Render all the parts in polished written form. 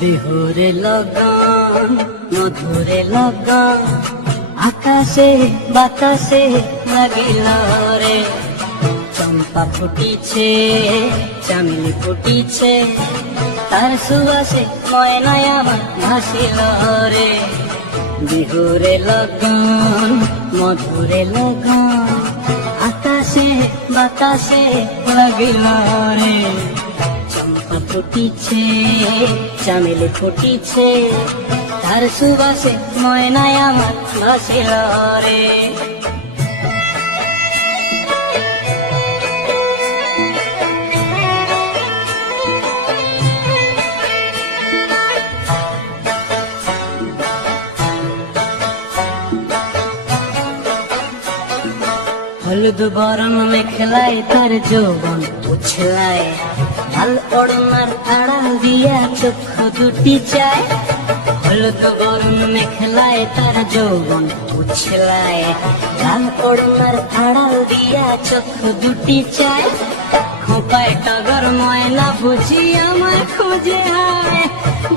বিহুরে লগন মধুরে লগন আকাশে বাতাসে লাগিল রে। চম্পা ফুটিছে চামেলি ফুটিছে তার সুবাসে ময়নায় আমার ভাসিল রে। বিহুরে লগন মধুরে লগন আকাশে বাতাসে লাগিল রে। চম্পা ফুটিছে চামেলি ফুটিছে তার সুবাসে ময়নায় আমার ভাসিল রে। হলুদ বরণ মেখলায় তার যৌবন উছলায়, লাল ওড়নার আড়াল দিয়া চক্ষু দুটি চায়। হলুদ বরণ মেখলায় তার যৌবন উছলায়, লাল ওড়নার আড়াল দিয়া চক্ষু দুটি চায়। খোঁপায় টগর ময়না বুঝি আমার খুঁজে আয়,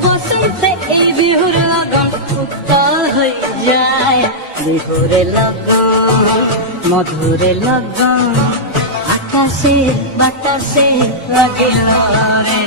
বসন্তে এই বিহুর লগন উত্তর হয়ে যায়। বিহুরে লগন মধুরে লগন আকাশে বাতাসে লাগিল রে।